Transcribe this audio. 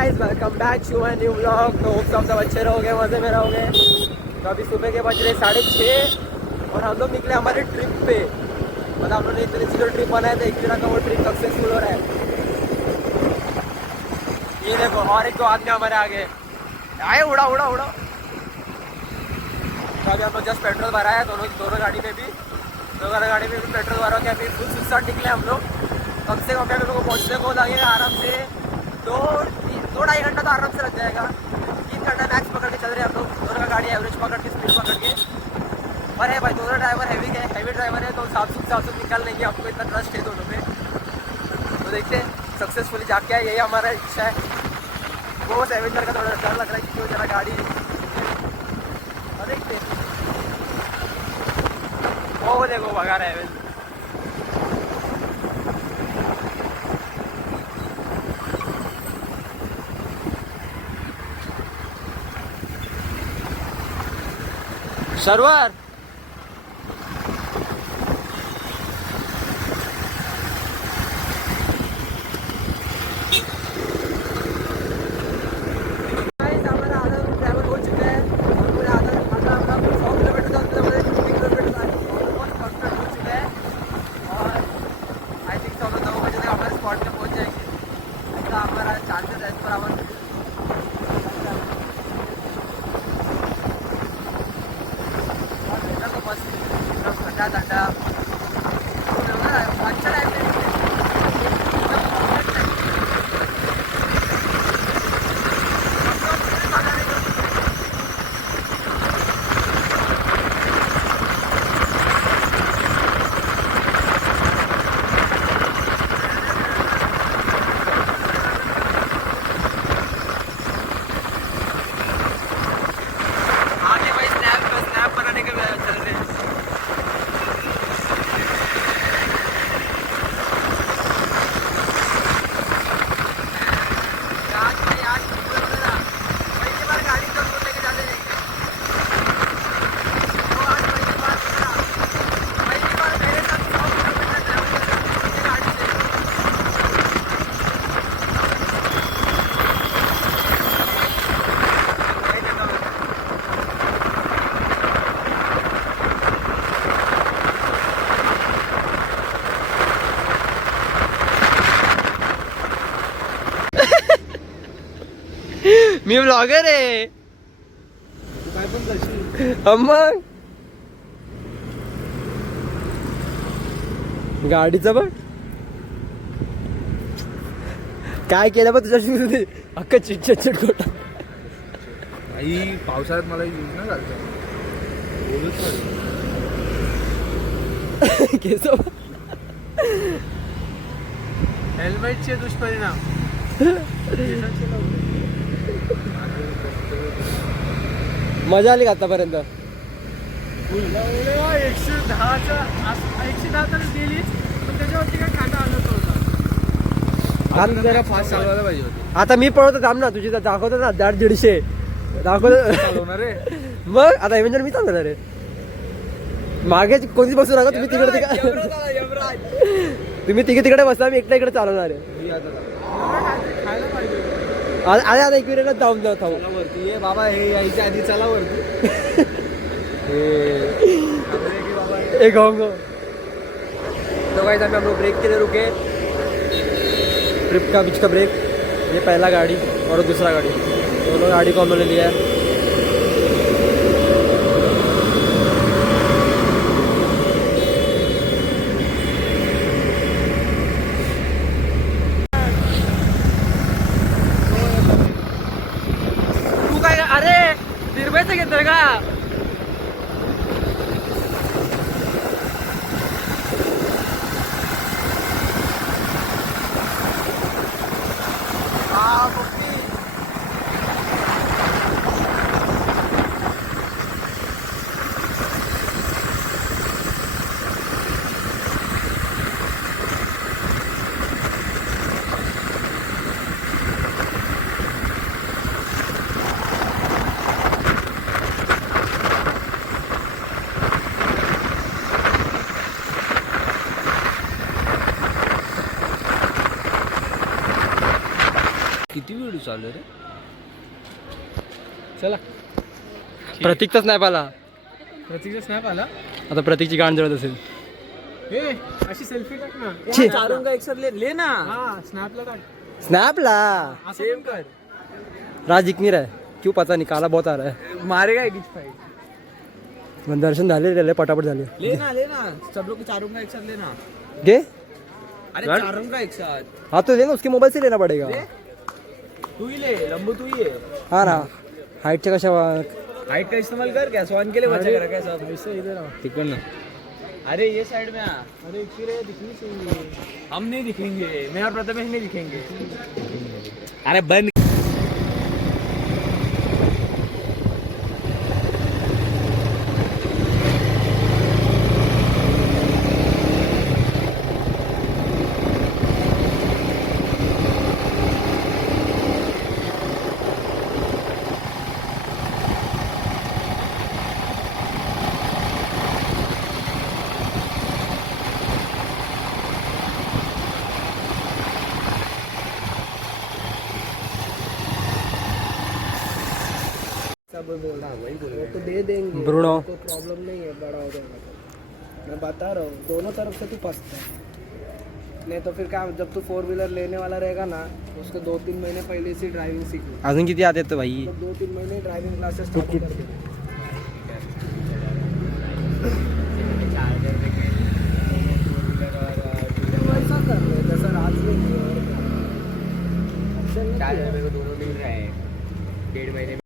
Guys, welcome back to my new vlog. तो hope सब अच्छे रहोगे, मजे में रहोगे। तो अभी सुबह के बज रहे 6:30 और हम लोग निकले हमारे ट्रिप पे। मतलब हम लोग ने इतनी सी ट्रिप बनाया था, एक तरह का वो ट्रिप सक्सेसफुल हो रहा है। ये देखो, और एक दो आदमी हमारे आगे आए, उड़ा उड़ा उड़ा। तो अभी हम लोग जस्ट पेट्रोल भरा है, दोनों गाड़ी में भी, दोनों गाड़ी में भी पेट्रोल भरा के अभी फुल सुस्तार निकले हम लोग। कम से कम हम लोग को पहुँचने को लगेगा आराम से 2-2.5 घंटा तो आराम से लग जाएगा। 3 घंटा मैक्स पकड़ के चल रहे हैं हम लोग, दोनों का गाड़ी एवरेज पकड़ के, स्पीड पकड़ के। पर है भाई, दोनों ड्राइवर हैवी ड्राइवर है, तो साफ सुख निकाल लेंगे। आपको इतना ट्रस्ट है दोनों पे, तो देखते हैं सक्सेसफुली जाके आए, यही हमारा इच्छा है। वो एवेंजर का थोड़ा डर लग रहा है क्योंकि वो जरा गाड़ी और देखते हैं। वो देखो भगा रहा है एवेंजर। सर्वर मी ब्लॉगर आहे मग. गाडीचं बघ काय केलं बघ तुझ्या अख्खा चिटचिट खोटा. आई पावसाळ्यात मला यूज ना झालं केस हेल्मेटचे दुष्परिणाम. मजा आली का आतापर्यंत? 110 तर गेली, पण त्याच्यावरती काय काटा आलं होता. जरा फास्ट चालवायला पाहिजे होती. आता मी पळवतो, थांब ना, तुझी दाखवतो ना 150 दाखवतो चालवणार रे. मग आता एव्हेंजर मी चालवणार रे. मागे कोणती बसू नका तुम्ही, तिकडे तुम्ही तिकडे बसा, मी एकटा इकडे चालवणार आहे. खायला पाहिजे. अरे आता एक वेळेला जाऊन जाऊ थांबू. चला वरती ये बाबा, हे यायच्या आधी चला वरती. एक होंगे तो गाइस, अभी हम लोग ब्रेक के लिए रुके, ट्रिप का बीच का ब्रेक। ये पहला गाड़ी और दूसरा गाड़ी, दोनों गाड़ी को हम लोग ले लिया है। तू काय, अरे निर्भयचं घेतोय का? चालू आहे रे. चला प्रतीकचा स्नॅप आला. प्रतीकचा स्नॅप आला. आता प्रतीकची गाण जळत असेल. ए अशी सेल्फी टाक ना. छी. चारून का एक साथ ले ना. हा स्नॅपला टाक. स्नॅपला सेम कर. राज दिख नहीं रहा है क्यों पता नहीं, काला बहुत आ रहा है. मारेगा एक फाइट. दर्शन झाले पटापट झाले. ले ना सब लोग चारून का एक साथ लेना. घे. अरे चारून का एक साथ. हाँ तो लेना, उसके मोबाइल से लेना पड़ेगा. तू ही ले लंबू, तू ही है. हाँ ना हाइटच्या कशा हाइट का इस्तेमाल कर क्या स्वान के लिए बचा कर रखा सब. ऐसे इधर आओ. तिकड ना. अरे ये साइड में आ. अरे फिर दिखनी चाहिए. हम नहीं दिखेंगे, मैं और प्रथमेश नहीं दिखेंगे. अरे बंद. बोल रहा वही बोल रहा. तो दे देंगे ब्रूनो. कोई प्रॉब्लम नहीं है, बड़ा हो जाएगा तो. मैं बता रहा हूँ दोनों तरफ से तू फंसता है. नहीं तो फिर क्या, जब तू 4 व्हीलर लेने वाला रहेगा ना उसको 2-3 महीने पहले से ड्राइविंग सीख लो. अजून किती आते तो भाई. तो 2-3 महीने ड्राइविंग क्लासेस स्टार्ट कर दे. वैसा कर ले जैसा राज ने किया.